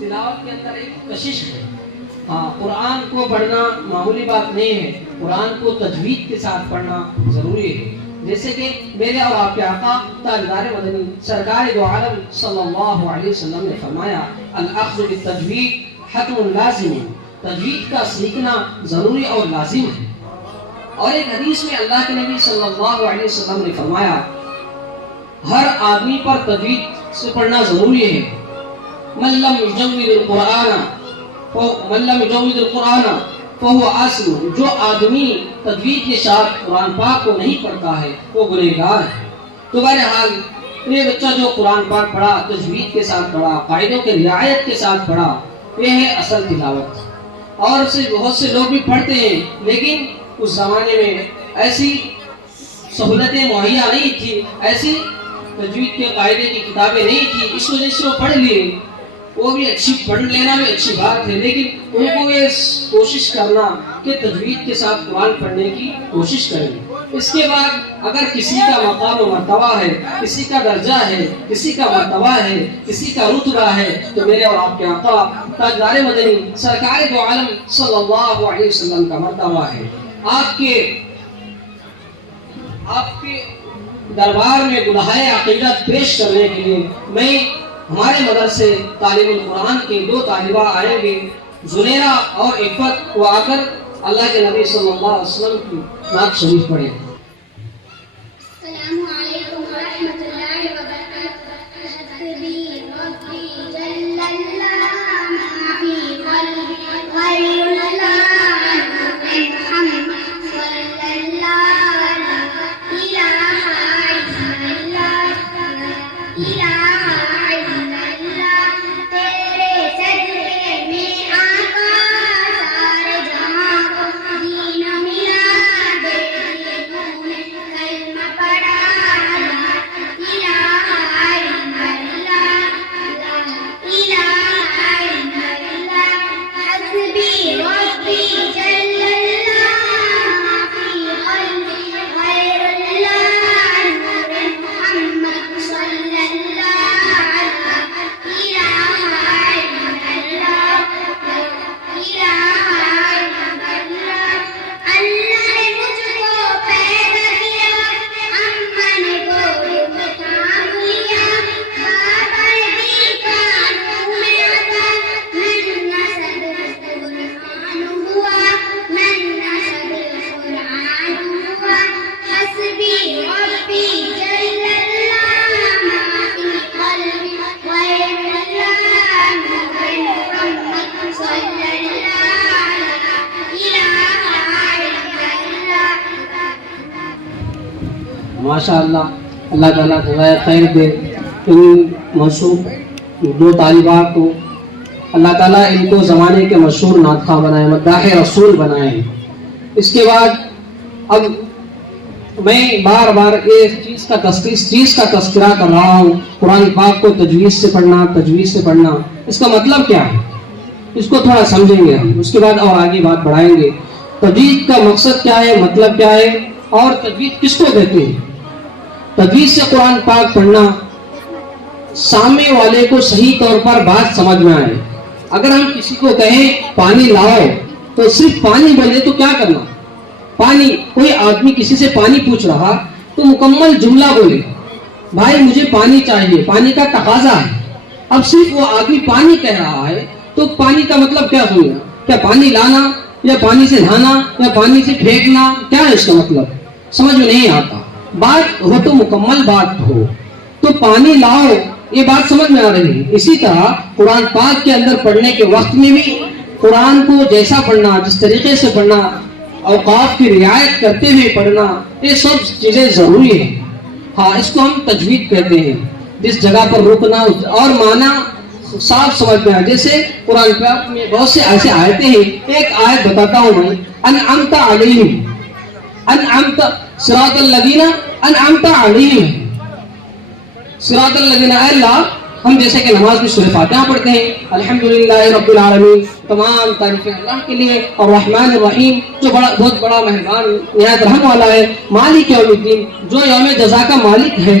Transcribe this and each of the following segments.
تلاوت کے اندر ایک کشش ہے. قرآن کو پڑھنا معمولی بات نہیں ہے، قرآن کو تجوید کے ساتھ پڑھنا ضروری ہے. جیسے کہ میرے اور آپ کے آقا تاجدار مدنی سرکار دو عالم صلی اللہ علیہ وسلم نے فرمایا الاخذ بالتجوید حتم لازم، تجوید کا سیکھنا ضروری اور لازم ہے. اور ایک حدیث میں اللہ کے نبی صلی اللہ علیہ وسلم نے فرمایا ہر آدمی پر تجوید سے پڑھنا ضروری ہے. من لم یجود القرآن فهو آثم، جو آدمی تجوید کے ساتھ قرآن پاک کو نہیں پڑھتا ہے وہ گنہگار ہے. تو بہرحال یہ بچہ جو قرآن پاک پڑھا، تجوید کے ساتھ پڑھا، قاعدوں کے رعایت کے ساتھ پڑھا، یہ ہے اصل تلاوت. اور بہت سے لوگ بھی پڑھتے ہیں لیکن اس زمانے میں ایسی سہولتیں مہیا نہیں تھی، ایسی تجوید کے قاعدے کی کتابیں نہیں تھی، اس وجہ سے وہ پڑھ لیے. وہ بھی اچھی پڑھ لینا بھی اچھی بات ہے، لیکن ان کو یہ کوشش کرنا کہ تجوید کے ساتھ قرآن پڑھنے کی کوشش کریں. اس کے بعد اگر کسی کا مقام و مرتبہ ہے، کسی کا درجہ ہے، کسی کا مرتبہ ہے، کسی کا رتبہ ہے، تو میرے اور آپ کے آقا تاجدار مدنی سرکار دو عالم صلی اللہ علیہ وسلم کا مرتبہ ہے. آپ کے دربار میں گلہائے عقیدت پیش کرنے کے لیے میں ہمارے مدرسے طالب القرآن کے 2 طالبہ آئیں گے، زنیرہ اور عفت، وہ آ کر اللہ کے نبی صلی اللہ علیہ وسلم کی نعت شریف پڑھیں. السلام علیکم ورحمۃ اللہ وبرکاتہ. حسبی ربی جل اللہ ما فی قلبی غیر اللہ محمد صلی اللہ الہ الا اللہ ماشاء اللہ، اللہ تعالیٰ جزائے خیر دے. ان مشہور 2 طالبات کو اللہ تعالیٰ ان کو زمانے کے مشہور نعت خواں بنائے، مداح رسول بنائے. اس کے بعد اب میں بار بار اس چیز کا تذکرہ کر رہا ہوں، قرآن پاک کو تجوید سے پڑھنا. اس کا مطلب کیا ہے، اس کو تھوڑا سمجھیں گے ہم، اس کے بعد اور آگے بات بڑھائیں گے. تجوید کا مقصد کیا ہے، مطلب کیا ہے، اور تجوید کس کو کہتے ہیں. تجوید سے قرآن پاک پڑھنا سامنے والے کو صحیح طور پر بات سمجھ میں آئے. اگر ہم کسی کو کہیں پانی لاؤ تو صرف پانی بولے تو کیا کرنا، پانی. کوئی آدمی کسی سے پانی پوچھ رہا تو مکمل جملہ بولے، بھائی مجھے پانی چاہیے، پانی کا تقاضا ہے. اب صرف وہ آدمی پانی کہہ رہا ہے تو پانی کا مطلب کیا سمجھنا، کیا پانی لانا یا پانی سے نہانا یا پانی سے پھینکنا، کیا ہے اس کا مطلب، سمجھ میں نہیں آتا. بات ہو تو مکمل بات ہو، تو پانی لاؤ یہ بات سمجھ میں آ رہی ہے. اسی طرح قرآن پاک کے اندر پڑھنے کے وقت میں بھی قرآن کو جیسا پڑھنا، جس طریقے سے پڑھنا، اوقات کی رعایت کرتے ہوئے پڑھنا، یہ سب چیزیں ضروری ہیں. ہاں، اس کو ہم تجوید کہتے ہیں. جس جگہ پر رکنا اور معنی صاف سمجھ میں آئے. جیسے قرآن پاک میں بہت سے ایسے آیتیں ہیں، ایک آیت بتاتا ہوں میں، انعمت علیہم، انعمت صراط الذین انعمت علیہم، صراط الذین. اے اللہ، ہم جیسے کہ نماز میں سورہ فاتحہ پڑھتے ہیں، الحمدللہ رب العالمین، تمام تعریفیں اللہ کے لیے، اور رحمان الرحیم جو بہت بڑا مہربان نہایت رحم والا ہے، مالک یوم الدین جو یوم جزا کا مالک ہے.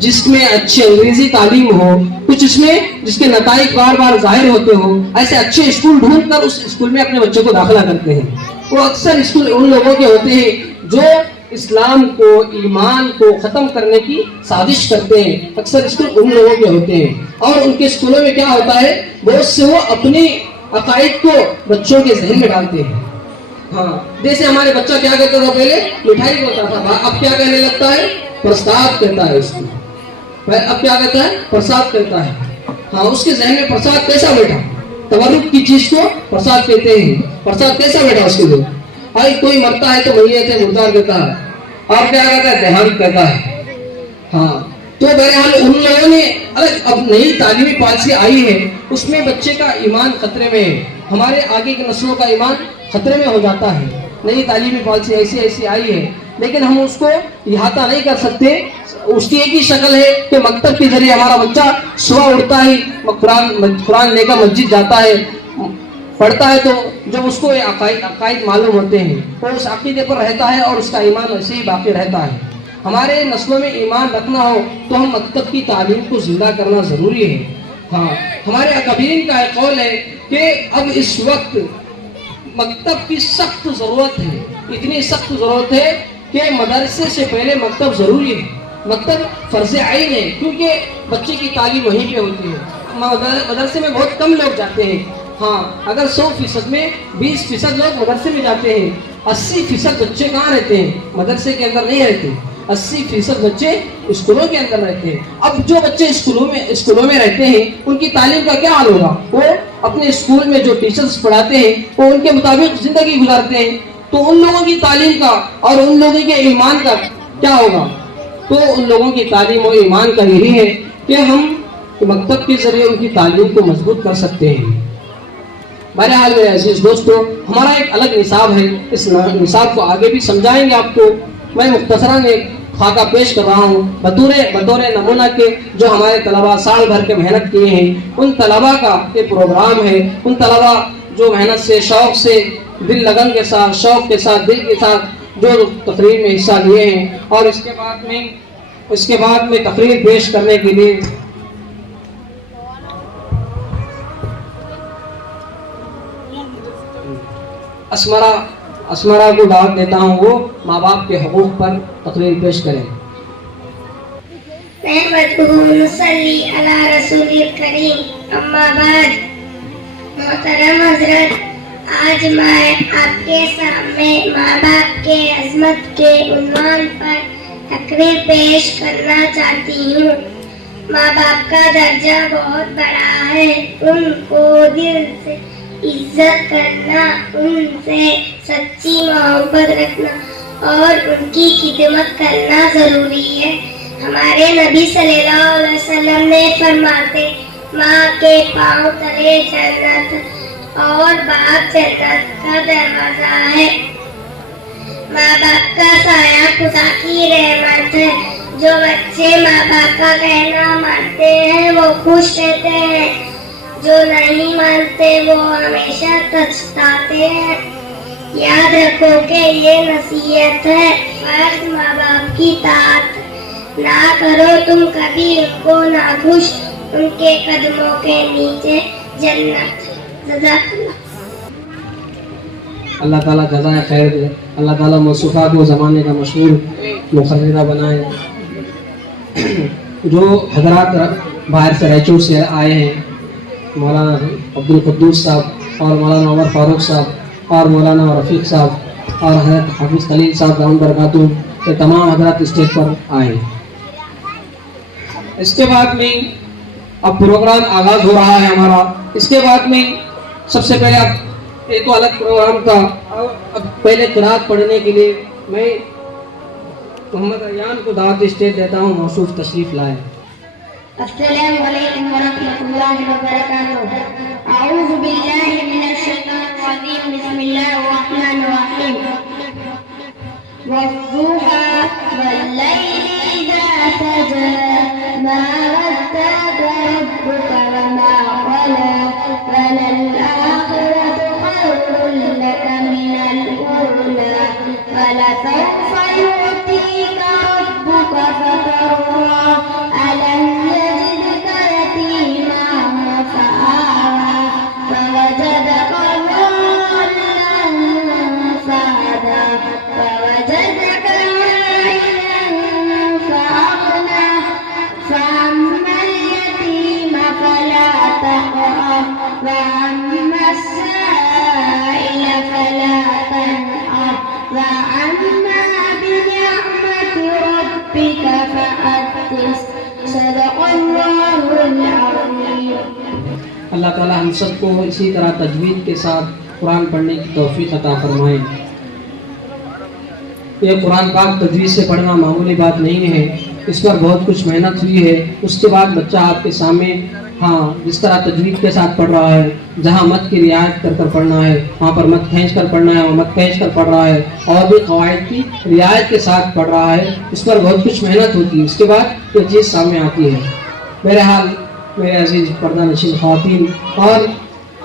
جس میں اچھی انگریزی تعلیم ہو, کچھ اس میں جس کے نتائج بار بار ظاہر ہوتے ہو, ایسے اچھے اسکول ڈھونڈ کر اس اسکول میں اپنے بچوں کو داخلہ کرتے ہیں. وہ اکثر اسکول ان لوگوں کے ہوتے ہیں جو اسلام کو, ایمان کو ختم کرنے کی سازش کرتے ہیں. اکثر اسکول ان لوگوں کے ہوتے ہیں, اور ان کے اسکولوں میں کیا ہوتا ہے, بہت سے وہ اپنے عقائد کو بچوں کے ذہن میں ڈالتے ہیں. ہاں, جیسے ہمارے بچہ کیا کہتا تھا پہلے, مٹھائی بولتا تھا, اب کیا کہنے لگتا ہے, پرساد کہتا ہے اس کو. اب کیا کہتا ہے, پرساد کہتا ہے. ہاں, اس کے ذہن میں پرساد کیسا بیٹھا, تورک کی چیز کو پرساد کہتے ہیں. پرساد کیسا بیٹھا اس کے ذہن, بھائی کوئی مرتا ہے تو میت ہے مردار کہتا ہے, اور کیا کہتا ہے, دیہانت کہتا ہے. ہاں, تو بہرحال ان لوگوں نے اب نئی تعلیمی پالیسی آئی ہے, اس میں بچے کا ایمان خطرے میں ہے, ہمارے آگے کی نسلوں کا ایمان خطرے میں ہو جاتا ہے. نئی تعلیمی پالیسی ایسی آئی ہے, لیکن ہم اس کو احاطہ نہیں کر سکتے. اس کی ایک ہی شکل ہے کہ مکتب کے ذریعے ہمارا بچہ صبح اٹھتا ہی قرآن لے کر مسجد جاتا ہے, پڑھتا ہے, تو جب اس کو عقائد معلوم ہوتے ہیں وہ اس عقیدے پر رہتا ہے اور اس کا ایمان ویسے ہی باقی رہتا ہے. ہمارے نسلوں میں ایمان رکھنا ہو تو ہم مکتب کی تعلیم کو زندہ کرنا ضروری ہے. ہاں, ہمارے اکابرین کا ایک قول ہے کہ اب اس وقت مکتب کی سخت ضرورت ہے, اتنی سخت ضرورت ہے کہ مدرسے سے پہلے مکتب ضروری ہے. مکتب فرض عین ہے, کیونکہ بچے کی تعلیم وہیں پہ ہوتی ہے. مدرسے میں بہت کم لوگ جاتے ہیں. ہاں, اگر 100% میں 20% لوگ مدرسے میں جاتے ہیں, 80% بچے کہاں رہتے ہیں, مدرسے کے اندر نہیں رہتے. 80% بچے اسکولوں کے اندر رہتے ہیں. اب جو بچے اسکولوں میں رہتے ہیں ان کی تعلیم کا کیا حال ہوگا, وہ اپنے اسکول میں جو ٹیچرز پڑھاتے ہیں وہ ان کے مطابق زندگی گزارتے ہیں, تو ان لوگوں کی تعلیم کا اور ان لوگوں کے ایمان کا کیا ہوگا. تو ان لوگوں کی تعلیم و ایمان کا یہی ہے کہ ہم مکتب کے ذریعے ان کی تعلیم کو مضبوط کر سکتے ہیں. بہرحال میرے عزیز دوستو, ہمارا ایک الگ نصاب ہے, اس نصاب کو آگے بھی سمجھائیں گے آپ کو. میں مختصراً ایک خاکہ پیش کر رہا ہوں بطور نمونہ کے, جو ہمارے طلباء سال بھر کے محنت کیے ہیں. ان طلباء کا یہ پروگرام ہے, ان طلباء جو محنت سے, شوق سے, دل لگن کے ساتھ, شوق کے ساتھ, دل کے ساتھ جو تقریر میں حصہ لیے ہیں, اور اس کے بعد میں تقریر پیش کرنے کے لیے اسمرا کو دعوت دیتا ہوں, وہ ماں باپ کے حقوق پر تقریر پیش کریں. نصلی علی رسول الکریم, اما بعد. محترم حضرت, آج میں آپ کے سامنے ماں باپ کے عظمت کے عنوان پر تقریر پیش کرنا چاہتی ہوں. ماں باپ کا درجہ بہت بڑا ہے, ان کو دل سے عزت کرنا, ان سے سچی محبت رکھنا اور ان کی خدمت کرنا ضروری ہے. ہمارے نبی صلی اللہ علیہ وسلم نے فرماتے, ماں کے پاؤں تلے جنت اور باپ جنت کا دروازہ ہے. ماں باپ کا سایہ خدا کی رحمت ہے. جو بچے ماں باپ کا کہنا مانتے ہیں وہ خوش رہتے ہیں, جو نہیں مانتے وہ ہمیشہ پچھتاتے ہیں. یاد رکھو کہ یہ نصیحت ہے, فرض ماں باپ کی اطاعت نہ کرو تم کبھی ان کو ناخوش, ان کے قدموں کے نیچے جنت. جزاک اللہ. اللہ تعالیٰ جزائے خیر دے. اللہ تعالیٰ موصوفہ کو زمانے کا مشہور مقررہ بنائے. جو حضرات باہر سے رائچور سے آئے ہیں, مولانا عبدالقدوس صاحب اور مولانا عمر فاروق صاحب اور مولانا رفیق صاحب اور حضرت حافظ خلیل صاحب دامن برکاتہ, یہ تمام حضرات اسٹیج پر آئے ہیں. اس کے بعد میں اب پروگرام آغاز ہو رہا ہے ہمارا. اس کے بعد میں سب سے پہلے اب ایک تو الگ پروگرام تھا, اب پہلے قرات پڑھنے کے لیے میں محمد ریان کو دعوت اسٹیج دیتا ہوں, موصوف تشریف لائے. السلام علیکم ورحمۃ اللہ وبرکاتہ. اعوذ باللہ من الشیطان الرجیم, بسم اللہ الرحمن الرحیم. والضحى واللیل اذا سجى ما ودعك ربك وما قلى وللآخرة خير لك من الأولى ولسوف يعطيك ربك فترضى ألم يجدك يتيما فآوى فوجدك ضالا فهدى ووجدك عائلا فأغنى فأما اليتيم فلا تقهر وأما السائل فلا تنهر وأما بنعمة ربك فحدث صدق الله العظيم. اللہ تعالیٰ ہم سب کو اسی طرح تجوید کے ساتھ قرآن پڑھنے کی توفیق عطا فرمائے. یہ قرآن پاک تجوید سے پڑھنا معمولی بات نہیں ہے، اس پر بہت کچھ محنت ہوئی ہے. اس کے بعد بچہ آپ کے سامنے جس طرح تجوید کے ساتھ پڑھ رہا ہے، جہاں مت کی رعایت کر پڑھنا ہے وہاں پر مت کھینچ کر پڑھنا ہے، وہاں مت کھینچ کر پڑھ رہا ہے، اور بھی قواعد کی رعایت کے ساتھ پڑھ رہا ہے. اس پر بہت کچھ محنت ہوتی ہے، اس کے بعد یہ چیز سامنے آتی ہے. بہرحال میرے عزیز پردہ نشین خواتین اور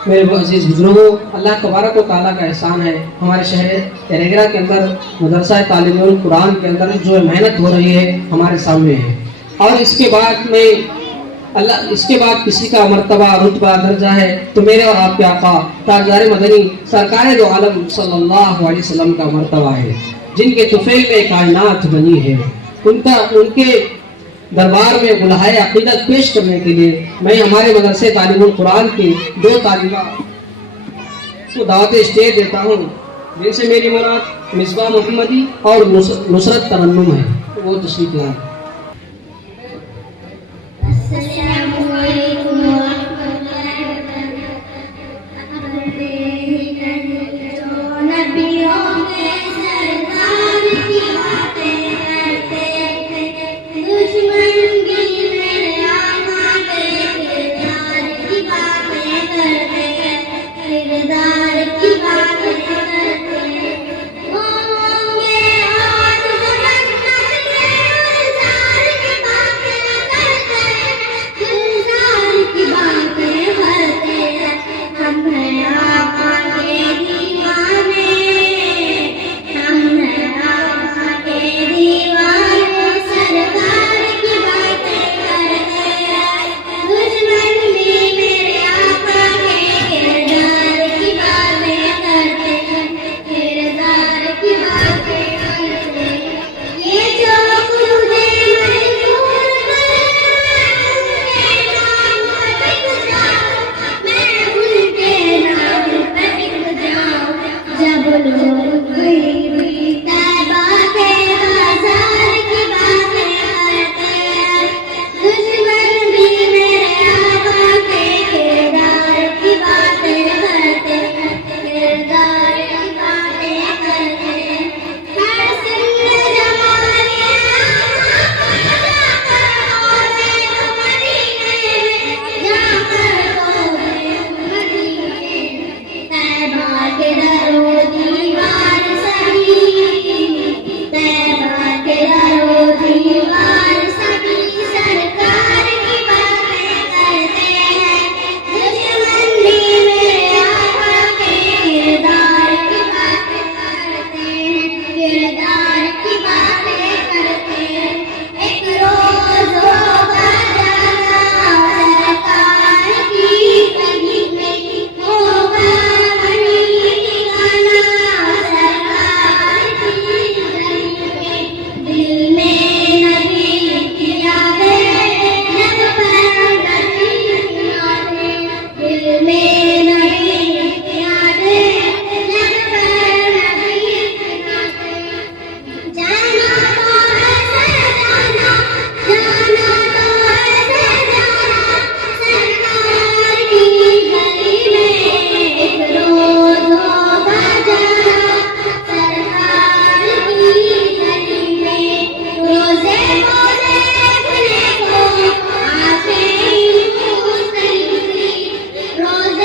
میرے عزیز بزرگوں، اللہ تبارک و تعالیٰ کا احسان ہے ہمارے شہر ایرگرا کے اندر مدرسہ تعلیم القرآن کے اندر جو محنت ہو رہی ہے ہمارے سامنے ہے. اور اس کے بعد کسی کا مرتبہ رتبہ درجہ ہے تو میرے اور آپ کے آقا تاجدار مدنی سرکار دو عالم صلی اللہ علیہ وسلم کا مرتبہ ہے، جن کے طفیل میں کائنات بنی ہے. ان کے دربار میں ملحۂ عقیدت پیش کرنے کے لیے میں ہمارے مدرسے تعلیم القرآن کی 2 طالبہ کو دعوت اسٹیج دیتا ہوں، جن سے میری مراد مصباح محمدی اور نصرت ترنم ہے. وہ تشریف لائیں. السلام علیکم ورحمۃ اللہ وبرکاتہ. نبیوں کے سردار کی باتیں کرتے دشمن بھی میرے آقا کے کردار کی باتیں کرتے کردار کی باتیں کرتے. روزے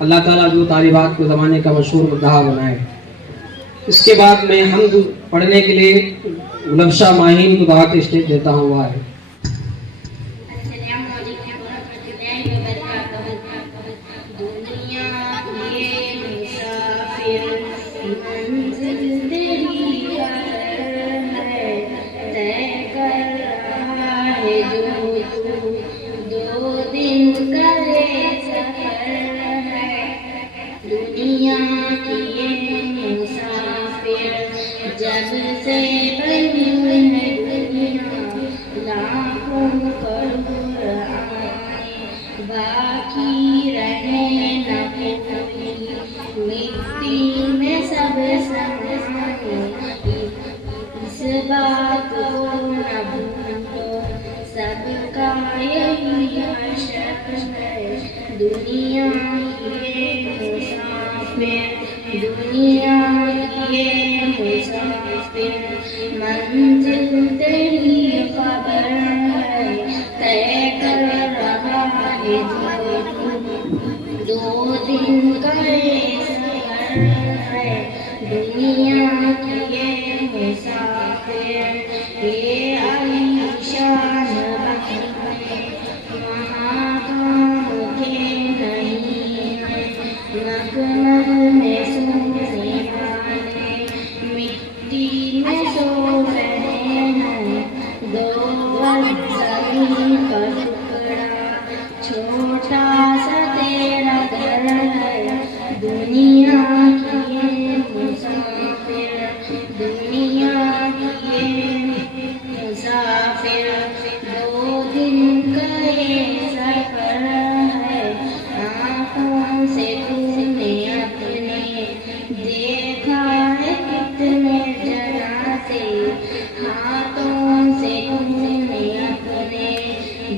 اللہ تعالیٰ جو طالبات کو زمانے کا مشہور مدعا بنائے. اس کے بعد میں حمد پڑھنے کے لیے گلبشہ ماہین کو دعوت اسٹیج دیتا ہوں. وہ ہے جب سے بنی ہے دنیا لاکھوں کروڑ آئے باقی رہے نہ کوئی مٹی میں سب سمائے اس بات کو نہ بھولو سب کا یہی حشر ہے دنیا کے مسافر دنیا کے مسافر منزل تیری خبر ہے طے کر رہا ہے دو دن کا سفر ہے دنیا کے مسافر یہ عالیشان بخشے وہاں کام کے نہیں ہے مکمل میں سونے والے مٹی میں سو رہے ہیں دو زمین کا ٹکڑا چھوٹا سا تیرا گھر ہے دنیا کی مسافر دنیا کی مسافر دو دن کا یہ سفر ہے آنکھوں سے تم نے اپنے دیکھا ہے کتنے جنازے ہاتھوں سے تم نے اپنے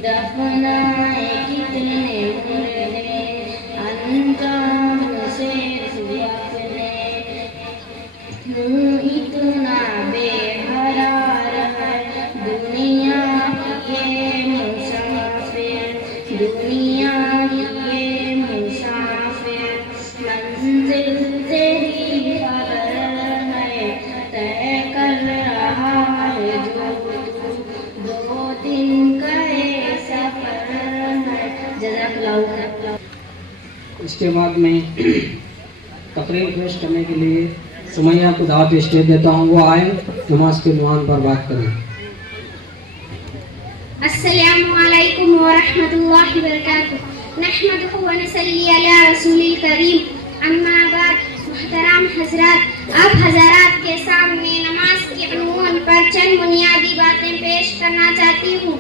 دفنائے کتنے مردے انجام سے تو اپنے کیوں اتنا بے قرار ہے دنیا کے مسافر دنیا کے مسافر منزل تیری خبر ہے طے کر رہا ہے جو دو دن کا سفر ہے. جزاک اللہ. اس کے بعد میں تقریر پیش کرنے کے لیے سمیہ کو دعوت اسٹیج دیتا ہوں. وہ آئے نماز کے عنوان پر بات کریں. السلام علیکم ورحمۃ اللہ وبرکاتہ. نحمدہ ونصلی علی رسول الکریم. اما بعد محترم حضرات، آپ حضرات کے سامنے نماز کے عنوان پر چند بنیادی باتیں پیش کرنا چاہتی ہوں.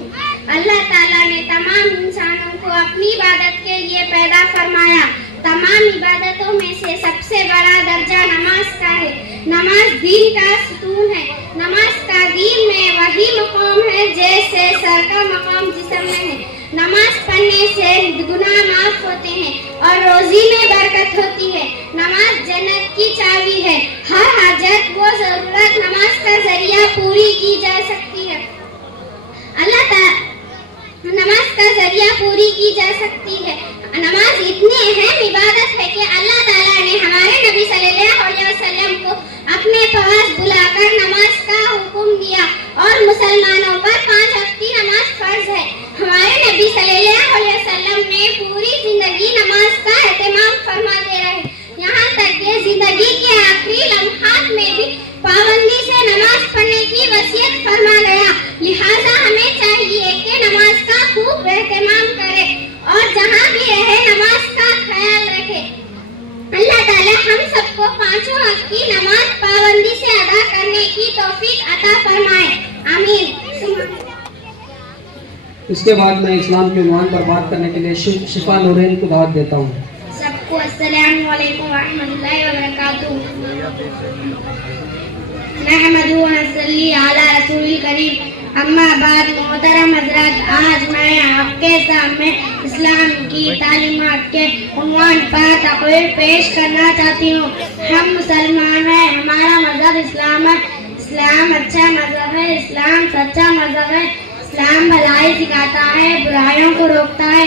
اللہ تعالیٰ نے تمام انسانوں کو اپنی عبادت کے لیے پیدا فرمایا. تمام عبادتوں میں سے سب سے بڑا درجہ نماز کا ہے. نماز دین کا ستون ہے. نماز کا دین میں وہی مقام ہے جیسے سر کا مقام جسم میں ہے. نماز پڑھنے سے گناہ معاف ہوتے ہیں اور روزی میں برکت ہوتی ہے. نماز جنت کی چابی ہے. ہر حاجت و ضرورت نماز کا ذریعہ پوری کی جا سکتی ہے. اللہ تعالیٰ نماز کا ذریعہ پوری کی جا سکتی ہے. نماز اتنی اہم عبادت ہے کہ اللہ تعالیٰ نے ہمارے نبی صلی اللہ علیہ وسلم کو اپنے پاس بلا کر نماز کا حکم دیا اور مسلمانوں پر 5 وقت کی نماز فرض ہے. ہمارے نبی صلی اللہ علیہ وسلم نے پوری زندگی نماز کا اہتمام فرماتے رہے، یہاں تک کہ زندگی کے آخری لمحات میں بھی پابندی سے نماز پڑھنے کی وصیت فرما گیا. لہٰذا ہمیں چاہیے کہ نماز کا خوب اہتمام کرے اور جہاں بھی رہے نماز کا خیال رکھے. اللہ تعالی ہم سب کو 5 وقت کی نماز پابندی سے ادا کرنے کی توفیق عطا فرمائے. آمین. اس کے بعد میں اسلام کے عنوان پر بات کرنے کے لیے شفا نورین کو دعوت دیتا ہوں. سب کو السلام علیکم ورحمۃ اللہ وبرکاتہ. نحمدہ ونصلی علی رسول الکریم. اما بعد محترم حضرات، آج میں آپ کے سامنے اسلام کی تعلیمات کے عنوان پر تقریر پیش کرنا چاہتی ہوں. ہم مسلمان ہیں، ہمارا مذہب اسلام ہے. اسلام اچھا مذہب ہے، اسلام سچا مذہب ہے. اسلام بھلائی سکھاتا ہے، برائیوں کو روکتا ہے.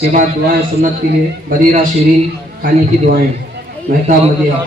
کے بعد دعائیں سنت کے لیے بدیرہ شیرین کھانے کی دعائیں مہتاب مدیحہ.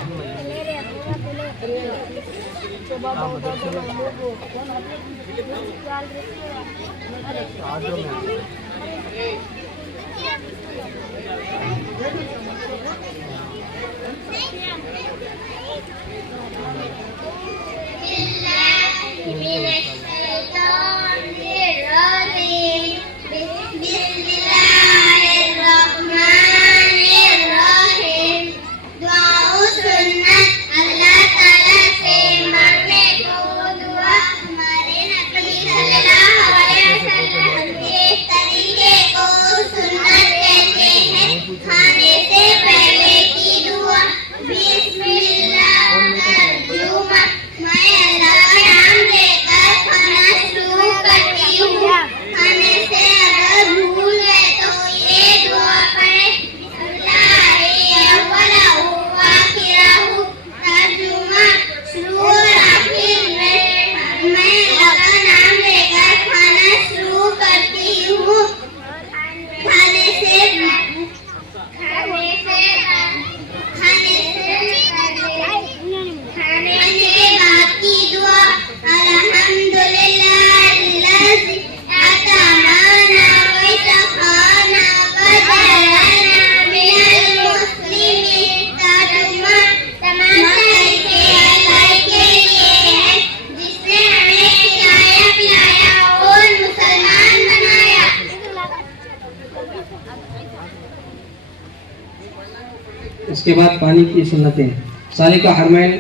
اس کے بعد پانی کی سنتیں سالکہ حرمین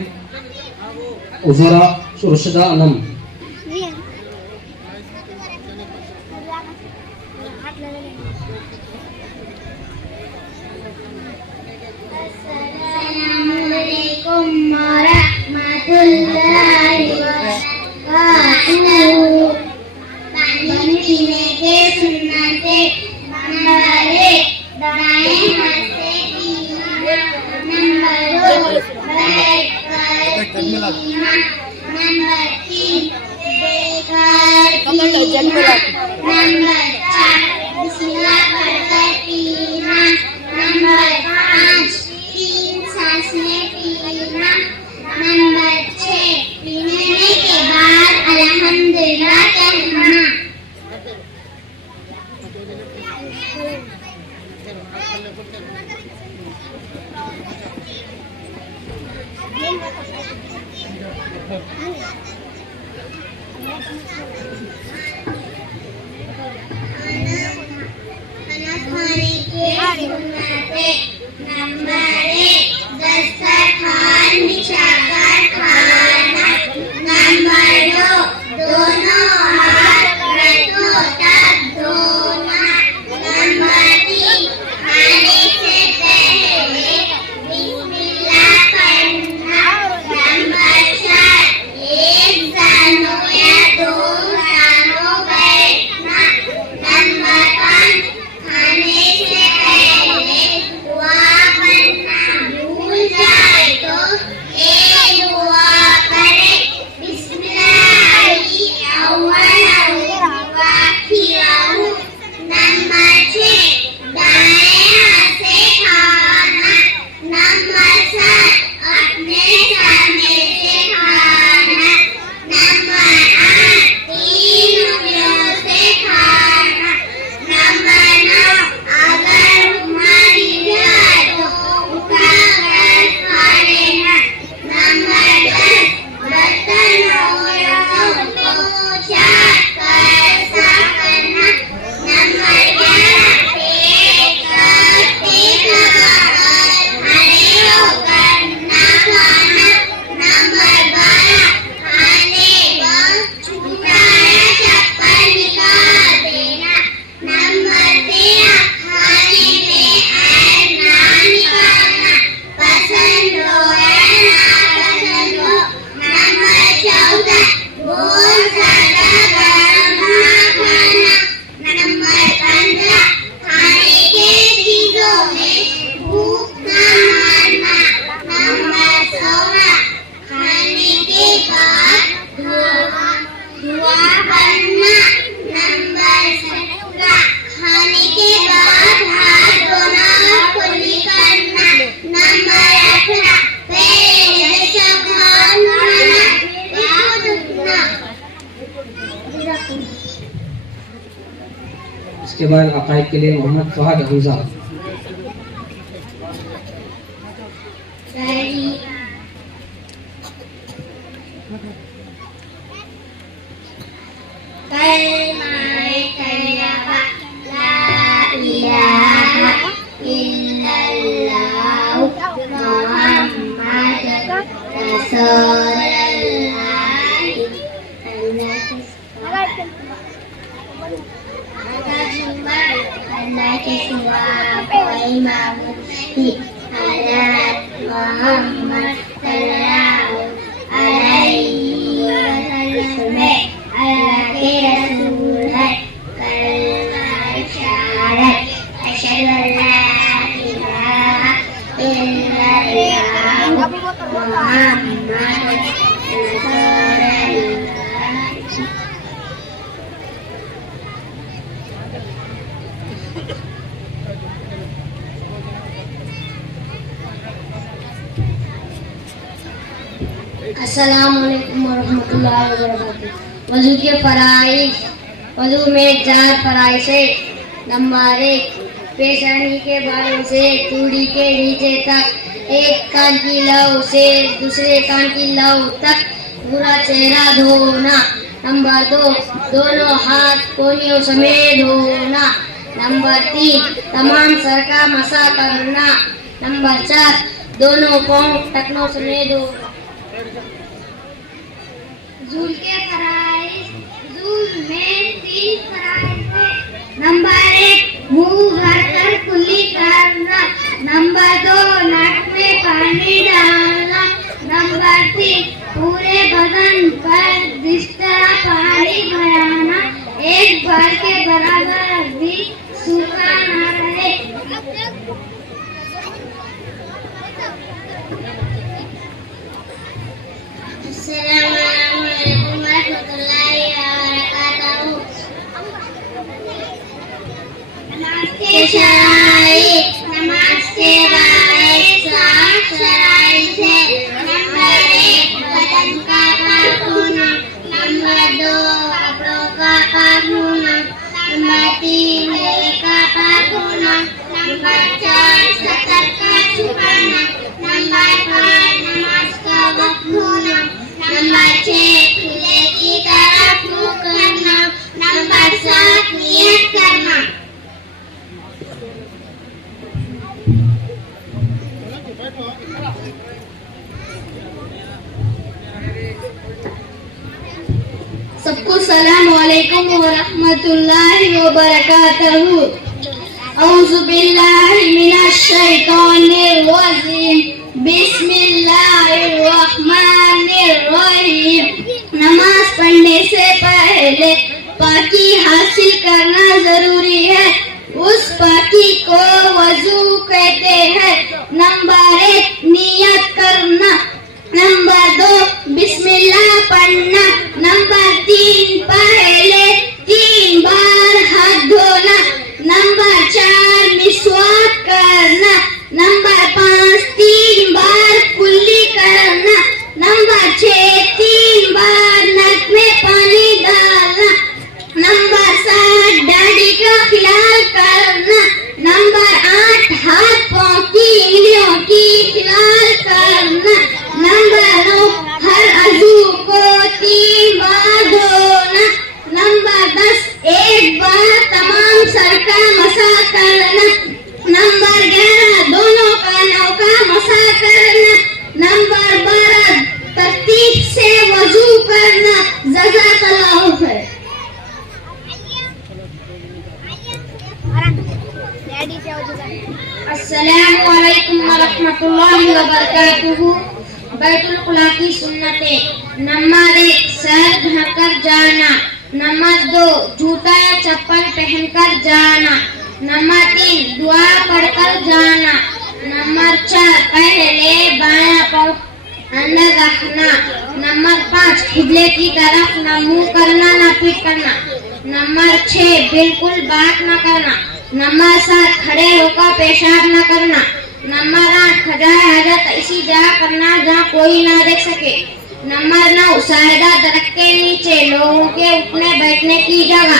عذرا رشدہ انم. السلام علیکم ورحمۃ اللہ وبرکاتہ. پانی پینے کے سنتیں نمبر 1 دائیں ہاتھ سے پینا. نمبر 2 بیٹھ کر پینا. نمبر 3 بیٹھ کر پینا. نمبر 4 بسم اللہ پڑھ کر پینا. نمبر 5 3 سانسیں پینا. نمبر 6 پینے کے بعد الحمدللہ کہنا. کھانا کھانے کے سنتیں نمبر 1 دسترخوان بچھا کر کھانا. نمبر 2 دونوں ہاتھ پیٹوں تک دھونا. نمبر 3 کھانے سے پہلے بسم اللہ پڑھنا. نمبر 4 ایک زانو یا 2 زانو بیٹھنا. نمبر 5 کھانے سے پہلے دعا کے بعد عقائد کے لیے محمد فہد حمزہ. اللہ کے سوا کوئی معبود نہیں. حضرت محمد صلی اللہ علیہ وسلم اللہ کے رسول ہے. کلمہ شہادت اشہد ان لا الہ الا اللہ محمد رسول اللہ. السلام علیکم ورحمۃ اللہ وبرکاتہ. وضو کے فرائض. وضو میں 4 فرائض ہے. نمبر 1 پیشانی کے بالوں سے چوڑی کے نیچے تک ایک کان کی لو سے دوسرے کان کی لو تک پورا چہرہ دھونا. نمبر 2 دونوں ہاتھ کونیوں سمیت دھونا. نمبر 3 تمام سر کا مسح کرنا. نمبر 4 دونوں پاؤں ٹکنوں سمیت دھونا. وضو کے فرائض. وضو میں 3 فرائض ہیں. نمبر 1 منہ بھر کر کلی کرنا. نمبر 2 ناک میں پانی ڈالنا. نمبر 3 پورے بدن پر جس طرح پانی بھرانا 1 بار کے برابر بھی سوکھا نہ رہے. السلام علیکم ورحمۃ اللہ وبرکاتہ. نماز کے شرائط. نماز کے بارے 7 شرائط ہیں. نمبر 1 بدن کا پاک ہونا. نمبر 2 کپڑوں کا پاک ہونا. نمبر 3 گلے کا پاک ہونا. نمبر 4 سطر کا چھپانا. نمبر 5 نماز کا وقت ہونا. نمبر 6 کھلے کی طرف منہ کرنا. نمبر 7 نیت کرنا. سب کو السلام علیکم ورحمۃ اللہ وبرکاتہ. اعوذ باللہ من الشیطان الرجیم. بسم اللہ الرحمن الرحیم. نماز پڑھنے سے پہلے پاکی حاصل کرنا ضروری ہے. اس پاکی کو وضو کہتے ہیں. نمبر 1 نیت کرنا. نمبر 2 بسم اللہ پڑھنا. نمبر 3 پہلے 3 بار ہاتھ دھونا. نمبر 4 مسواک کرنا. نمبر 5 3 بار کلی کرنا. نمبر 6 3 بار نک میں پانی ڈالنا. نمبر 7 ڈاڑھی کا خلال کرنا. نمبر 8 ہاتھ پاؤں کی انگلیوں کی خلال کرنا. نمبر 9 ہر عضو کو 3 بار دھونا. نمبر 10 1 بار تمام سر کا مسح کرنا. نمبر 11 دونوں کانوں کا مسح کرنا. نمبر 12 ترتیب سے وضو کرنا. جزاک اللہ خیر. السلام علیکم ورحمۃ اللہ وبرکاتہ. بیت الخلا کی سنتیں. نمبر 1 سر ڈھک کر جانا. نمبر 2 جوتا یا چپل پہن کر جانا. نمبر 3 دعا پڑھ کر جانا. نمبر 4 پہلے بایاں پاؤں اندر رکھنا. نمبر 5 قبلے کی طرف نہ منہ کرنا نہ پیٹ کرنا. نمبر 6 بالکل بات نہ کرنا. نمبر 7 کھڑے ہو کر پیشاب نہ کرنا. نمبر 8 خجائے حاجت اسی جگہ کرنا جہاں کوئی نہ دیکھ سکے. نمبر 9 سایدہ درخت کے نیچے لوگوں کے اٹھنے بیٹھنے کی جگہ.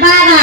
12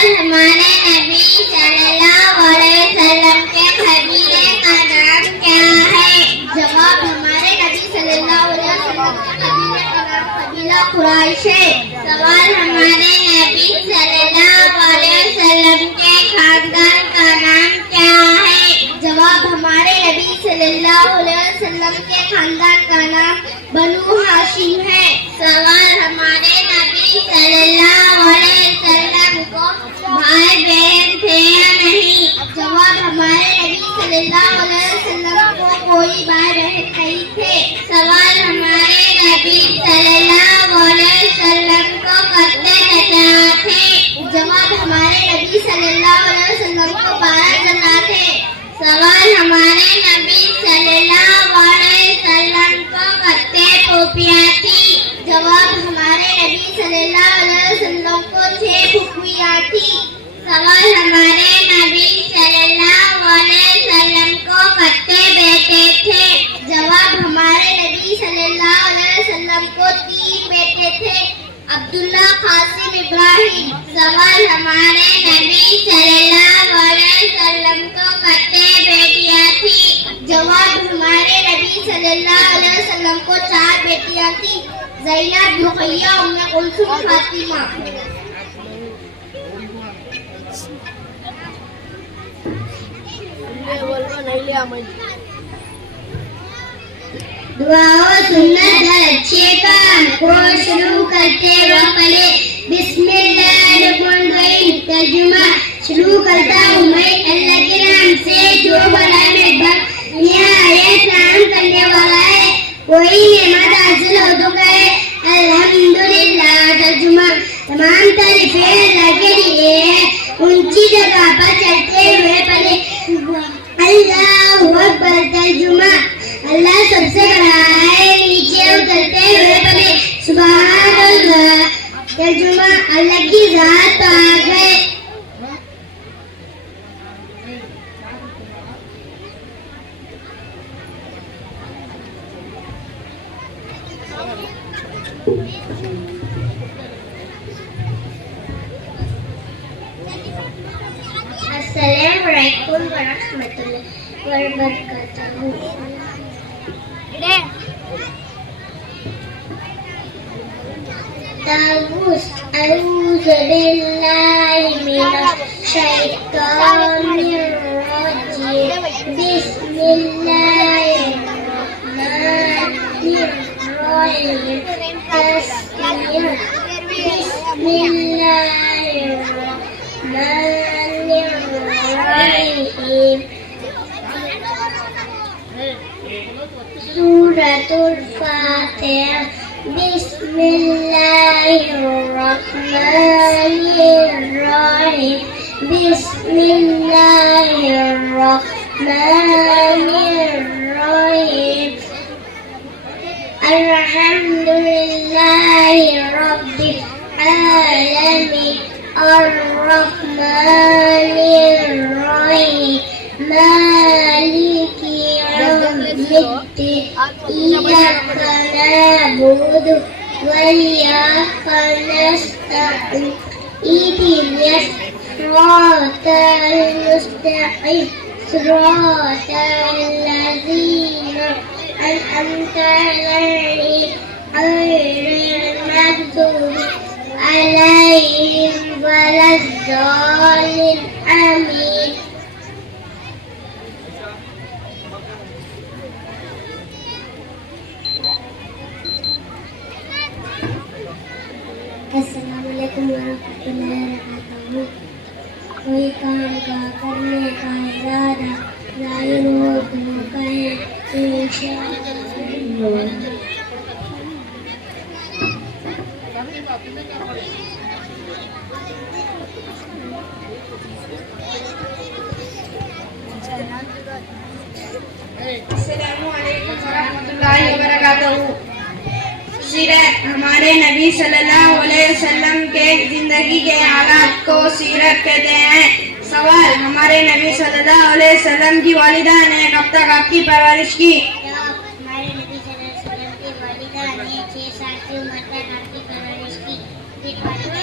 سوال ہمارے نبی صلی اللہ علیہ وسلم کے قبیلے کا نام کیا ہے؟ جواب ہمارے نبی صلی اللہ علیہ وسلم کے قبیلے کا نام قبیلہ قریش ہے۔ سوال ہمارے نبی صلی اللہ علیہ وسلم کے خاندان کا نام کیا ہے؟ جواب ہمارے نبی صلی اللہ علیہ وسلم کے خاندان کا نام بنو ہاشم ہے۔ سوال ہمارے نبی صلی اللہ علیہ وسلم کو بھائی بہن تھے یا نہیں؟ جواب ہمارے نبی صلی اللہ علیہ وسلم کو کوئی بھائی بہن نہیں تھے۔ سوال ہمارے نبی صلی اللہ علیہ وسلم کو کتنے چچا تھے؟ جواب ہمارے نبی صلی اللہ علیہ وسلم کو 12 چچا تھے۔ سوال ہمارے نبی صلی اللہ علیہ وسلم کو کتنے پھوپھیاں تھی؟ جواب ہمارے نبی صلی اللہ علیہ وسلم کو 6 پھوپھیاں تھی۔ سوال ہمارے نبی صلی اللہ علیہ وسلم کو کتنے بیٹے تھے؟ جواب ہمارے نبی صلی اللہ علیہ وسلم کو 3 بیٹے تھے، عبداللہ، قاسم، ابراہیم۔ سوال ہمارے نبی صلی اللہ علیہ وسلم کو کتنے بیٹیاں تھی؟ جواب ہمارے نبی صلی اللہ علیہ وسلم کو 4 بیٹیاں تھی، زینب، رقیہ، ام کلثوم، فاطمہ۔ دعا و سنت ہر اچھے کام کو شروع کرتے وقت پڑھے بسم اللہ الرحمن الرحیم۔ ترجمہ شروع کرتا ہوں میں اللہ کے نام سے جو بڑا مہربان نہایت رحم کرنے والا ہے۔ کوئی نعمت حاصل ہو تو کہے الحمدللہ۔ ترجمہ تمام تعریفیں اللہ کے لیے ہے، اونچی جگہ پر چڑھتے ہوئے پڑھے اللہ اکبر۔ ترجمہ اللہ سب سے بڑا ہے، نیچے اترتے ہوئے پڑھے سبحان اللہ۔ ترجمہ اللہ کی ذات پاک ہے۔ السلام علیکم ورحمۃ اللہ وبرکاتہ۔ طاووس اعوذ باللہ من الشیطان الرجیم، بسم اللہ الرحمن الرحیم۔ تسبیح بسم اللہ الرحمن الرحیم۔ سورۃ الفاتحہ بسم اللہ الرحمن الرحیم۔ بسم اللہ الرحمن الرحیم۔ الحمدللہ رب العالمین، الرحمن الرحیم، مالک یوم الدین، ایاک نعبد وإياك نستعين، اهدنا الصراط المستقيم، صراط الذين أنعمت عليهم غير المغضوب عليهم ولا الضالين، آمين۔ السلام علیکم ورحمۃ اللہ وبرکاتہ۔ کوئی کام کا کرنے کا ارادہ ظاہر ہو تو کہیں انشاءاللہ۔ السلام علیکم ورحمۃ اللہ وبرکاتہ۔ سیرت ہمارے نبی صلی اللہ علیہ وسلم کے زندگی کے حالات کو سیرت کہتے ہیں۔ سوال ہمارے نبی صلی اللہ علیہ وسلم کی والدہ نے کب تک آپ کی پرورش کی؟ ہمارے نبی صلی اللہ علیہ وسلم کی والدہ نے 6 سال کی عمر تک آپ کی پرورش کی۔ پھر والدہ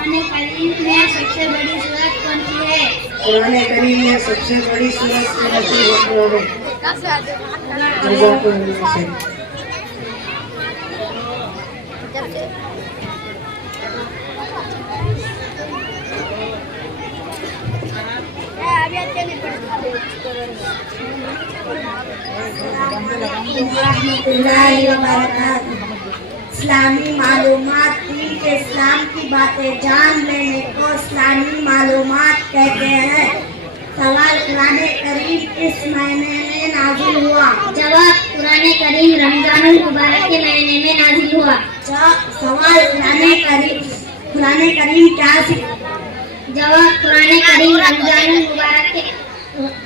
قرآن کریم میں سب سے بڑی سورت کون سی ہے؟ قرآن کریم میں سب سے بڑی سورت سورۃ البقرہ ہے۔ جزاک اللہ خیر۔ ورحمۃ اللہ وبرکاتہ۔ اسلامی معلومات دین کے اسلام کی باتیں جان لینے کو اسلامی معلومات کہتے ہیں۔ سوال قرآن کریم کس مہینے میں نازل ہوا؟ جواب قرآن کریم رمضان المبارک کے مہینے میں نازل ہوا۔ سوال قرآن کریم کیا جواب قرآن کریم رمضان المبارک کے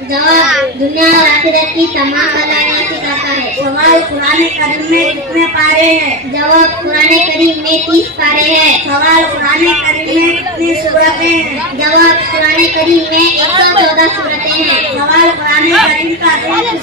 جواب دنیا اور آخرت کی تمام بلائیں سکھاتا ہے۔ سوال قرآن کریم میں کتنے پارے ہیں؟ جواب قرآن کریم میں 30 پارے ہیں۔ سوال قرآن کریم میں کتنی سورتیں ہیں؟ جواب قرآن کریم میں 114 سورتیں ہیں۔ سوال قرآن کریم کا دل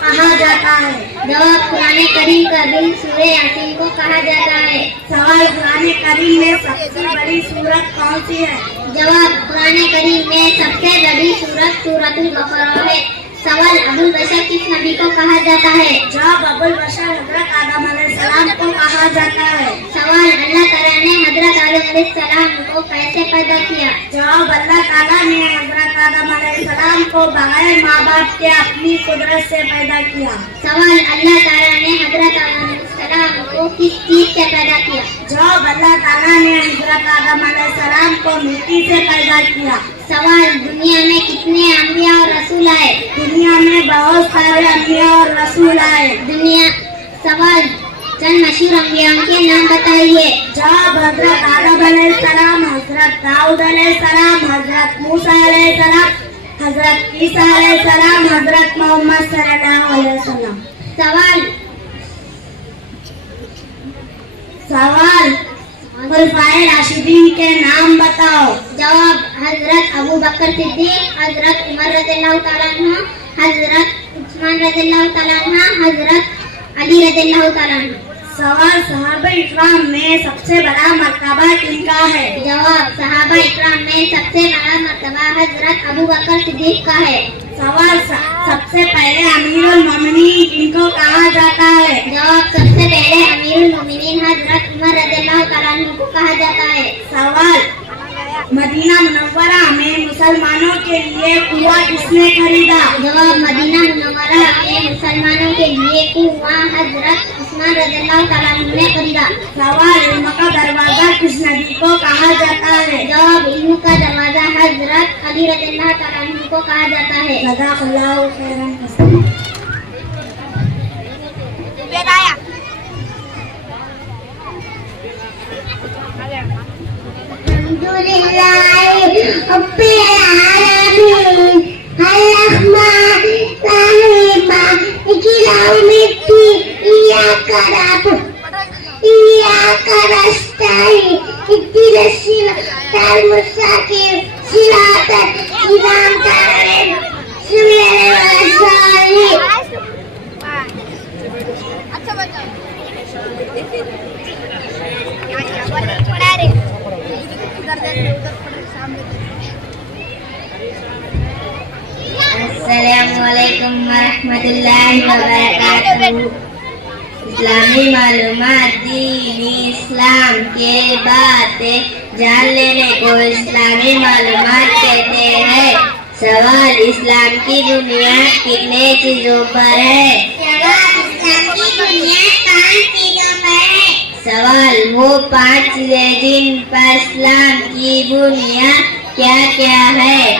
کہا جاتا ہے؟ جواب قرآن کریم کا دل سورہ یاسین کو کہا جاتا ہے۔ سوال قرآن کریم میں سب سے بڑی سورت کون سی ہے؟ جواب قرآن کریم میں سب سے بڑی سورت سورۃ البقرہ ہے۔ سوال ابو البشر کس نبی کو کہا جاتا ہے؟ جواب ابو البشر حضرت آدم علیہ السلام کو کہا جاتا ہے۔ سوال اللہ تعالیٰ نے حضرت آدم علیہ السلام کو کیسے پیدا کیا؟ جواب اللہ تعالیٰ نے حضرت آدم علیہ السلام کو بغیر ماں باپ کے اپنی قدرت سے پیدا کیا۔ سوال اللہ تعالیٰ نے حضرت آدم علیہ السلام کو کس چیز سے پیدا کیا؟ جواب اللہ تعالیٰ نے حضرت آدم علیہ السلام کو مٹی سے پیدا کیا۔ سوال دنیا میں کتنے انبیاء اور رسول آئے؟ دنیا میں بہت سارے انبیاء اور رسول آئے۔ سوال چند مشہور انبیاء کے نام بتائیے۔ جواب حضرت آدم علیہ السلام، حضرت داؤد علیہ السلام، حضرت موسیٰ علیہ السلام، حضرت عیسیٰ علیہ السلام، حضرت محمد صلی اللہ علیہ وسلم۔ سوال خلفائے راشدین کے نام بتاؤ۔ جواب حضرت ابو بکر صدیق، حضرت عمر رضی اللہ تعالیٰ عنہ، حضرت عثمان رضی اللہ تعالیٰ عنہ، حضرت علی رضی اللہ تعالیٰ عنہ۔ سوال صحابہ اکرام میں سب سے بڑا مرتبہ کن کا ہے؟ جواب صحابہ اکرام میں سب سے بڑا مرتبہ حضرت ابو بکر صدیق کا ہے۔ سوال سب سے پہلے امیر المومنین کن کو کہا جاتا ہے؟ جواب سب سے پہلے امیر المومنین حضرت عمر رضی اللہ تعالیٰ عنہ کو کہا جاتا ہے۔ سوال مدینہ منورہ میں مسلمانوں کے لیے کنواں کس نے خریدا؟ جواب مدینہ منورہ میں مسلمانوں کے لیے کنواں حضرت عثمان رضی اللہ تعالیٰ عنہ نے خریدا۔ سوال علم کا دروازہ کس نبی کو کہا جاتا ہے؟ جواب علم کا دروازہ حضرت علی رضی اللہ تعالیٰ عنہ کو کہا جاتا ہے۔ جزاک اللہ خیرا۔ الحمدللہ رب العالمین الرحمن الرحیم مالک یوم الدین ایاک نعبد وإیاک نستعین اهدنا الصراط المستقیم صراط الذین أنعمت علیہم غیر المغضوب السلام علیکم ورحمۃ اللہ وبرکاتہ۔ اسلامی معلومات دینی اسلام کے باتیں جان لینے کو اسلامی معلومات کہتے ہیں۔ سوال اسلام کی بنیاد کتنے چیزوں پر ہے؟ جواب اسلام کی بنیاد 5 چیزوں پر ہے۔ سوال وہ 5 چیزیں جن پر اسلام کی بنیاد کیا کیا ہے؟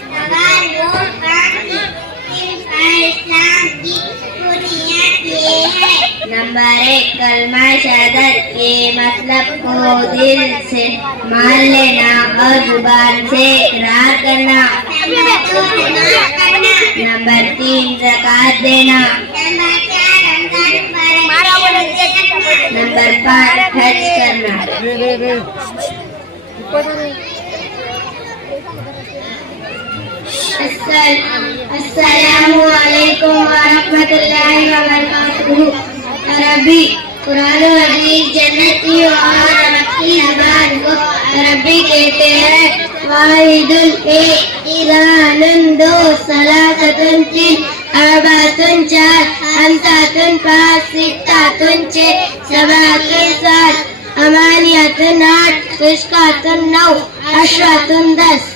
سوال وہ 5 چیزیں پر اسلام کی بنیاد یہ ہے۔ نمبر 1 کلمہ شہادت کے مطلب کو دل سے مان لینا اور زبان سے اقرار کرنا۔ نمبر 2 نماز پڑھنا۔ نمبر 3 زکوٰۃ دینا۔ نمبر 4 رمضان مبارک کے روزے رکھنا۔ نمبر 5 حج کرنا۔ السلام علیکم ورحمۃ اللہ وبرکاتہ۔ عربی قرآن و حدیث جنتی اور عرب کی زبان کو عربی کہتے ہیں واحدن ایک، ایرانن دو، ثلاثتن تین، اربعتن چار، خمساتن پانچ، ستاتن چھ، سبعتن سات، ثمانیتن آٹھ، تسعتن نو، عشرتن 10۔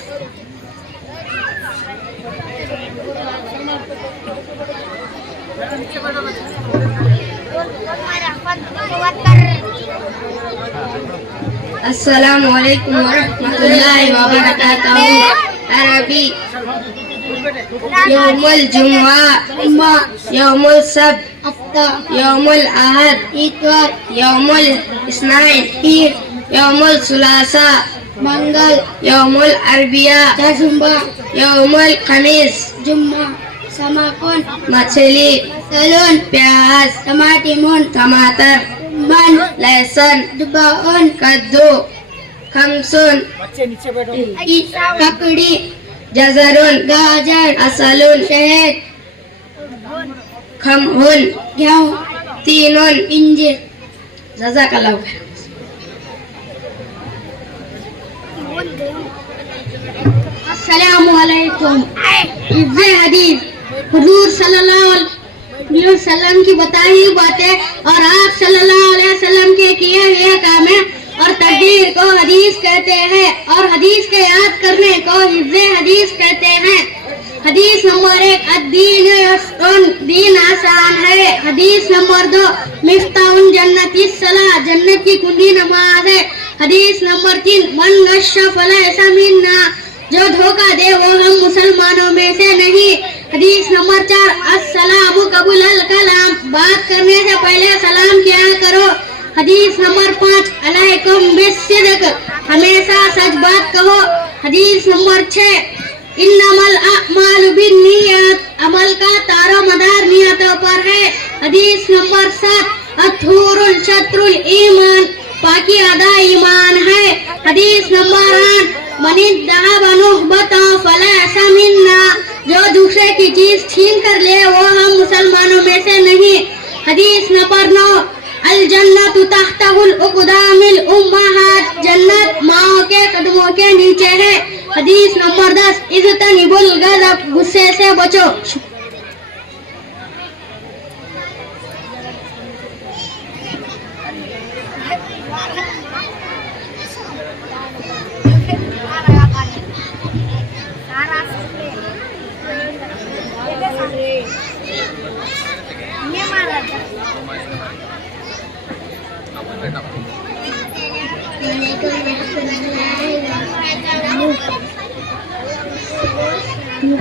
السلام علیکم ورحمۃ اللہ وبرکاتہ۔ عربی یوم الجمعہ، یوم السبت، یوم الاحد، اتوار، یوم الاثنین، پیر، یوم الثلاثاء، منگل، یوم الاربعاء، جمعہ، یوم الخمیس، جمعہ، سماکن، مچھلی، سلون، پیاز، ٹماٹر، ٹماٹر، من، لہسن، دباؤن، کدو، خمسون، ککڑی، جزرون، گاجر، اصلون، شہد، خمہن، گیہوں، تینون، انجیر۔ جزاک اللہ خیر۔ السلام علیکم۔ حفظ حدیث، حضور صلی اللہ علیہ وسلم کی بتائی ہوئی باتیں اور آپ صلی اللہ علیہ وسلم کے کیے ہوئے کامیں اور تقدیر کو حدیث کہتے ہیں، اور حدیث کے یاد کرنے کو حفظ حدیث کہتے ہیں۔ حدیث نمبر 1، الدین یسر، دین آسان ہے۔ حدیث نمبر 2، مفتاح الجنت الصلاۃ، جنت کی کنجی نماز ہے۔ حدیث نمبر 3، من غش فلیس منا، جو دھوکہ دے وہ ہم مسلمانوں میں سے نہیں۔ حدیث نمبر 4، السلام قبل الکلام، بات کرنے سے پہلے سلام کیا کرو۔ حدیث نمبر 5، علیکم بالصدق، ہمیشہ سچ بات کہو۔ حدیث نمبر 6، انما الاعمال بالنیات، عمل کا دار و مدار نیتوں پر ہے۔ حدیث نمبر 7، الطہور شطر الایمان، پاکی آدھا ایمان ہے۔ حدیث نمبر 8، من ادعى نخبة فليس منا، جو دوسرے کی چیز چھین کر لے وہ ہم مسلمانوں میں سے نہیں۔ حدیث نمبر 9، الجنت تحت الاقدام الامہات، جنت ماؤں کے قدموں کے نیچے ہے۔ حدیث نمبر 10، اجتنبوا الغضب، غصے سے بچو۔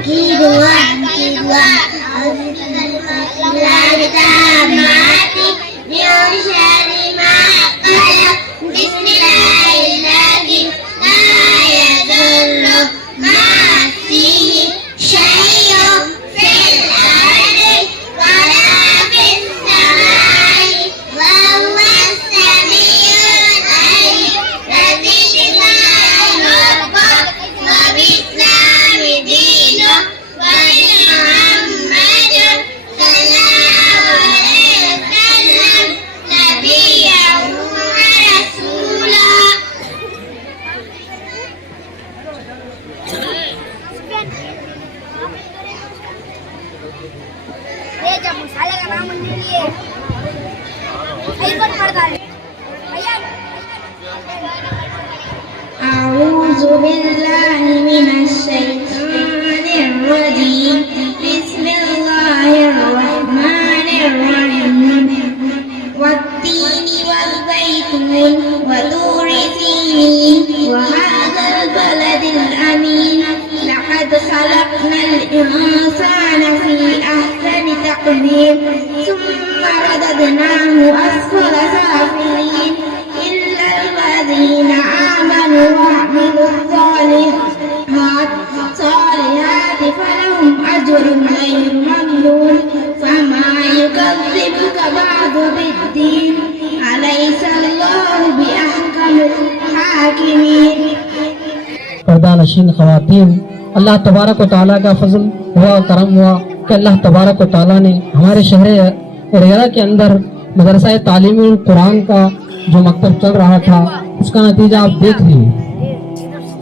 کی دعا بسم اللہ الذی لا یضر مع اسمہ شیء فی الارض ولا فی السماء وهو السمیع العلیم۔ رضیت باللہ ربا وبالاسلام دینا وبمحمد صلی اللہ علیہ وسلم نبیا ورسولا۔ أعوذ بالله من الشيطان الرجيم، بسم الله الرحمن الرحيم، والتين والزيتون وطور سينين وهذا البلد الأمين، لقد خلقنا الإنسان في أحسن تقويم ثم رددناه أسفل سافلين إلا الذين آمنوا وعملوا الصالحات فلهم أجر غير ممنون، فما يكذبك بعد بالدين، أليس الله بأحكم الحاكمين۔ پردہ نشین خواتین، اللہ تبارک و تعالیٰ کا فضل ہوا، کرم ہوا کہ اللہ تبارک و تعالیٰ نے ہمارے شہر ریرا کے اندر مدرسہ تعلیم القرآن کا جو مکتب چل رہا تھا اس کا نتیجہ آپ دیکھ لیے۔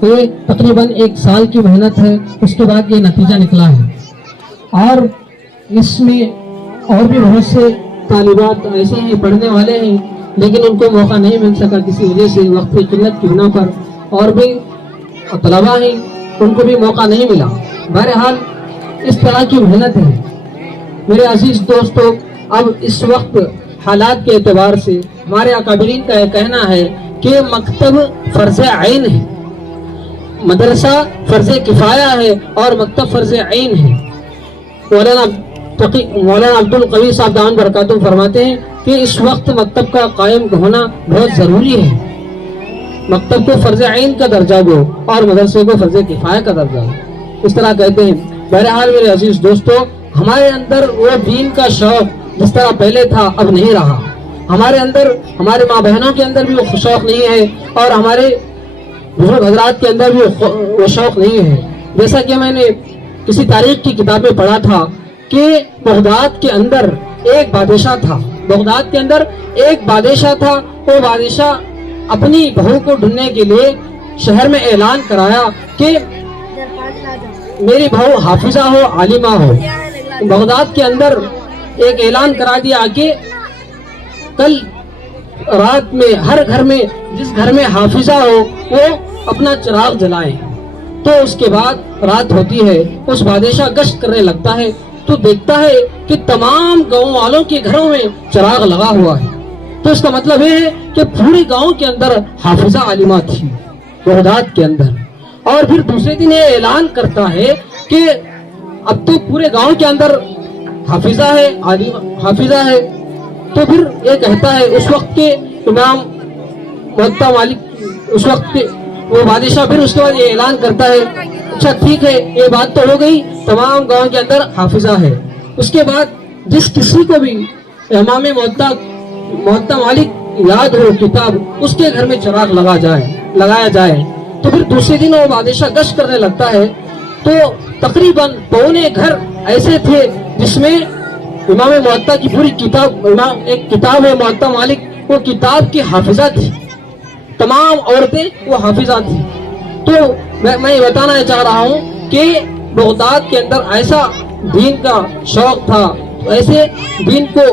یہ تقریباً 1 سال کی محنت ہے، اس کے بعد یہ نتیجہ نکلا ہے۔ اور اس میں اور بھی بہت سے طالبات ایسے ہیں پڑھنے والے ہیں لیکن ان کو موقع نہیں مل سکا کسی وجہ سے، وقت کی قلت کی بنا پر، اور بھی طلباء ہیں ان کو بھی موقع نہیں ملا۔ بہرحال اس طرح کی محنت ہے میرے عزیز دوستو۔ اب اس وقت حالات کے اعتبار سے ہمارے اکابرین کا یہ کہنا ہے کہ مکتب فرض عین ہے، مدرسہ فرض کفایہ ہے اور مکتب فرض عین ہے۔ مولانا عبد القوی صاحب دامن برکاتہ فرماتے ہیں کہ اس وقت مکتب کا قائم ہونا بہت ضروری ہے، مکتب کو فرض عین کا درجہ دو اور مدرسے کو فرض کفایہ کا درجہ دو، اس طرح کہتے ہیں۔ بہرحال میرے عزیز دوستو، ہمارے اندر وہ دین کا شوق جس طرح پہلے تھا اب نہیں رہا، ہمارے اندر، ہمارے ماں بہنوں کے اندر بھی وہ شوق نہیں ہے اور ہمارے بزرگ حضرات کے اندر بھی وہ شوق نہیں ہے۔ جیسا کہ میں نے کسی تاریخ کی کتاب میں پڑھا تھا کہ بغداد کے اندر ایک بادشاہ تھا، بغداد کے اندر ایک بادشاہ تھا، وہ بادشاہ اپنی بہو کو ڈھونڈنے کے لیے شہر میں اعلان کرایا کہ میری بہو حافظہ ہو، عالمہ ہو۔ بغداد کے اندر ایک اعلان کرا دیا کہ کل رات میں ہر گھر میں، جس گھر میں حافظہ ہو وہ اپنا چراغ جلائیں۔ تو اس کے بعد رات ہوتی ہے، اس بادشاہ گشت کرنے لگتا ہے تو دیکھتا ہے کہ تمام گاؤں والوں کے گھروں میں چراغ لگا ہوا ہے، تو اس کا مطلب یہ ہے کہ پورے گاؤں کے اندر حافظہ عالمہ تھی بغداد کے اندر۔ اور پھر دوسرے دن یہ اعلان کرتا ہے کہ اب تو پورے گاؤں کے اندر حافظہ ہے، حافظہ ہے۔ تو پھر یہ کہتا ہے اس وقت کے امام موطا مالک، اس وقت کے وہ بادشاہ، پھر اس کے بعد یہ اعلان کرتا ہے اچھا ٹھیک ہے یہ بات تو ہو گئی، تمام گاؤں کے اندر حافظہ ہے۔ اس کے بعد جس کسی کو بھی امام موطا مالک یاد ہو کتاب، اس کے گھر میں چراغ لگایا جائے۔ تو پھر دوسرے دن وہ بادشاہ گشت کرنے لگتا ہے تو تقریباً پونے گھر ایسے تھے جس میں امام موطا کی پوری کتاب، ایک کتاب ہے موطا مالک، وہ کتاب کی حافظہ تھی، تمام عورتیں وہ حافظہ تھی۔ تو میں یہ بتانا چاہ رہا ہوں کہ بغداد کے اندر ایسا دین کا شوق تھا، ایسے دین کو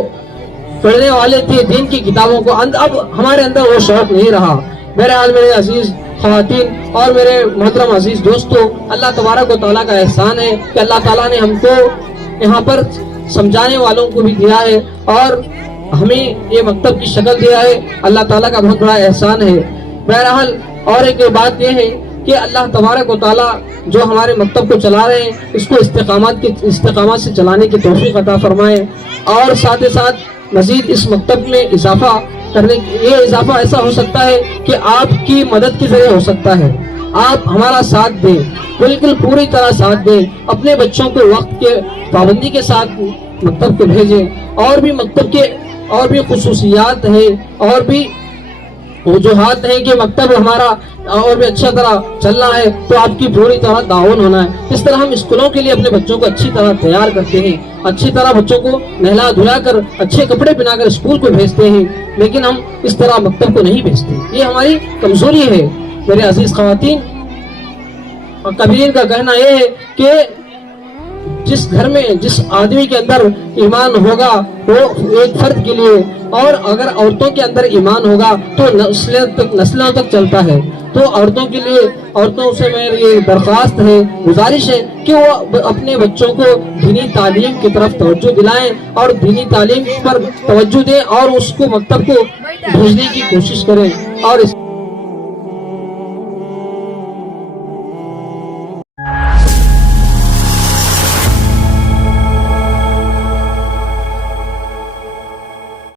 پڑھنے والے تھے، دین کی کتابوں کو، اب ہمارے اندر وہ شوق نہیں رہا۔ بہرحال میرے عزیز خواتین اور میرے محترم عزیز دوستو، اللہ تبارک و تعالیٰ کا احسان ہے کہ اللہ تعالیٰ نے ہم کو یہاں پر سمجھانے والوں کو بھی دیا ہے اور ہمیں یہ مکتب کی شکل دیا ہے، اللہ تعالیٰ کا بہت بڑا احسان ہے۔ بہرحال اور ایک بات یہ ہے کہ اللہ تبارک و تعالیٰ جو ہمارے مکتب کو چلا رہے ہیں اس کو استقامت سے چلانے کی توفیق عطا فرمائے، اور ساتھ ہی ساتھ مزید اس مکتب میں اضافہ کرنے، یہ اضافہ ایسا ہو سکتا ہے کہ آپ کی مدد کے ذریعے ہو سکتا ہے۔ آپ ہمارا ساتھ دیں، بالکل پوری طرح ساتھ دیں، اپنے بچوں کو وقت کے پابندی کے ساتھ مکتب کو بھیجیں، اور بھی مکتب کے اور بھی خصوصیات ہیں اور بھی وجوہات ہیں کہ مکتب ہمارا اور بھی اچھا طرح چلنا ہے، تو آپ کی پوری طرح تعاون ہونا ہے۔ اس طرح ہم اسکولوں کے لیے اپنے بچوں کو اچھی طرح تیار کرتے ہیں، اچھی طرح بچوں کو نہلا دھلا کر اچھے کپڑے پہنا کر اسکول کو بھیجتے ہیں، لیکن ہم اس طرح مکتب کو نہیں بھیجتے، یہ ہماری کمزوری ہے۔ میرے عزیز خواتین اور کبیرین کا کہنا یہ ہے کہ جس گھر میں، جس آدمی کے اندر ایمان ہوگا وہ ایک فرد کے لیے، اور اگر عورتوں کے اندر ایمان ہوگا تو نسلوں تک چلتا ہے۔ تو عورتوں کے لیے، عورتوں سے میری یہ درخواست ہے، گزارش ہے کہ وہ اپنے بچوں کو دینی تعلیم کی طرف توجہ دلائیں اور دینی تعلیم پر توجہ دیں اور اس کو مکتب کو بھیجنے کی کوشش کریں، اور اس